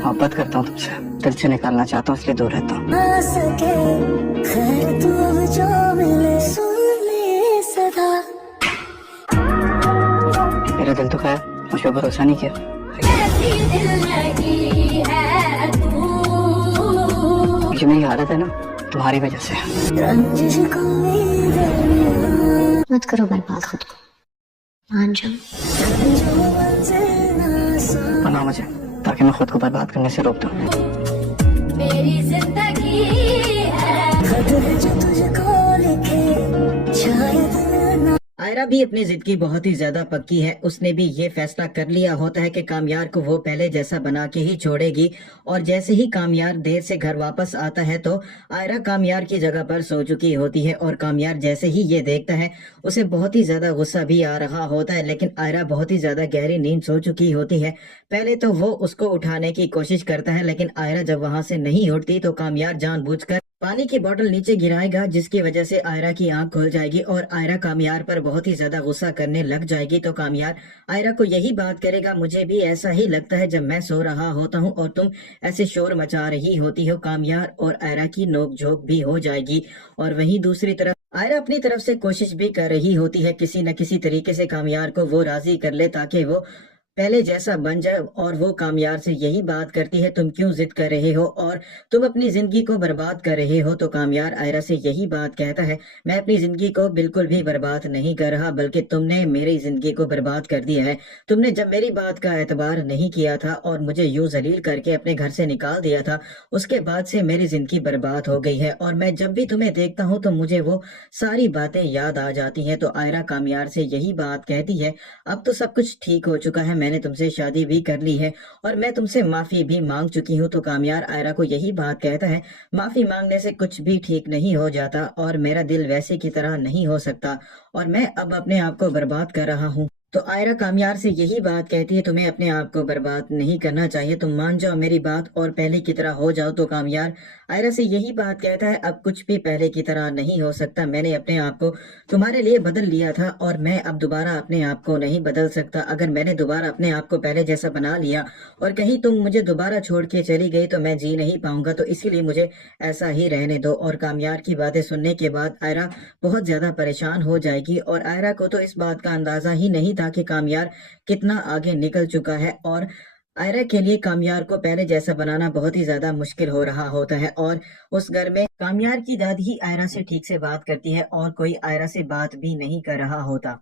मोहब्बत करता हूँ तुमसे, दिल से निकालना चाहता हूँ इसलिए दूर रहता हूँ। मेरा दिल तो खैर मुझ पर भरोसा नहीं किया। जो मेरी हालत है ना तुम्हारी वजह से। मत करो बर्बाद खुद को, मान जाओ। बनाओ मुझे ताकि मैं खुद को बर्बाद करने से रोक दूं। मेरी जिंदगी है जो तुझको लिखे शायद ना। आयरा भी अपनी जिद की बहुत ही ज्यादा पक्की है। उसने भी ये फैसला कर लिया होता है कि कामयार को वो पहले जैसा बना के ही छोड़ेगी। और जैसे ही कामयार देर से घर वापस आता है तो आयरा कामयार की जगह पर सो चुकी होती है। और कामयार जैसे ही ये देखता है उसे बहुत ही ज्यादा गुस्सा भी आ रहा होता है, लेकिन आयरा बहुत ही ज्यादा गहरी नींद सो चुकी होती है। पहले तो वो उसको उठाने की कोशिश करता है, लेकिन आयरा जब वहां से नहीं उठती तो कामयार जानबूझकर पानी की बोतल नीचे गिराएगा, जिसकी वजह से आयरा की आंख खुल जाएगी और आयरा कामयार पर बहुत ही ज्यादा गुस्सा करने लग जाएगी। तो कामयार आयरा को यही बात करेगा, मुझे भी ऐसा ही लगता है जब मैं सो रहा होता हूँ और तुम ऐसे शोर मचा रही होती हो। कामयार और आयरा की नोकझोंक भी हो जाएगी। और वहीं दूसरी तरफ आयरा अपनी तरफ से कोशिश भी कर रही होती है किसी न किसी तरीके से कामयार को वो राजी कर ले ताकि वो पहले जैसा बन जाए। और वो कामयार से यही बात करती है, तुम क्यों जिद कर रहे हो और तुम अपनी जिंदगी को बर्बाद कर रहे हो। तो कामयार आयरा से यही बात कहता है, मैं अपनी जिंदगी को बिल्कुल भी बर्बाद नहीं कर रहा, बल्कि तुमने मेरी जिंदगी को बर्बाद कर दिया है। तुमने जब मेरी बात का एतबार नहीं किया था और मुझे यूं जलील करके अपने घर से निकाल दिया था, उसके बाद से मेरी जिंदगी बर्बाद हो गई है। और मैं जब भी तुम्हें देखता हूँ तो मुझे वो सारी बातें याद आ जाती हैं। तो आयरा कामयार से यही बात कहती है, अब तो सब कुछ ठीक हो चुका है, मैंने तुमसे शादी भी कर ली है और मैं तुमसे माफी भी मांग चुकी हूँ। तो कामयार आयरा को यही बात कहता है, माफी मांगने से कुछ भी ठीक नहीं हो जाता और मेरा दिल वैसे की तरह नहीं हो सकता और मैं अब अपने आप को बर्बाद कर रहा हूँ। तो आयरा कामयार से यही बात कहती है, तुम्हें अपने आप को बर्बाद नहीं करना चाहिए, तुम मान जाओ मेरी बात और पहले की तरह हो जाओ। तो कामयार आयरा से यही बात कहता है, अब कुछ भी पहले की तरह नहीं हो सकता, मैंने अपने आप को तुम्हारे लिए बदल लिया था और मैं अब दोबारा अपने आप को नहीं बदल सकता। अगर मैंने दोबारा अपने आप को पहले जैसा बना लिया और कहीं तुम मुझे दोबारा छोड़ के चली गई तो मैं जी नहीं पाऊंगा, तो इसीलिए मुझे ऐसा ही रहने दो। और कामयार की बातें सुनने के बाद आयरा बहुत ज्यादा परेशान हो जाएगी। और आयरा को तो इस बात का अंदाजा ही नहीं था कि कामयार कितना आगे निकल चुका है। और आयरा के लिए कामयार को पहले जैसा बनाना बहुत ही ज्यादा मुश्किल हो रहा होता है। और उस घर में कामयार की दादी ही आयरा से ठीक से बात करती है और कोई आयरा से बात भी नहीं कर रहा होता।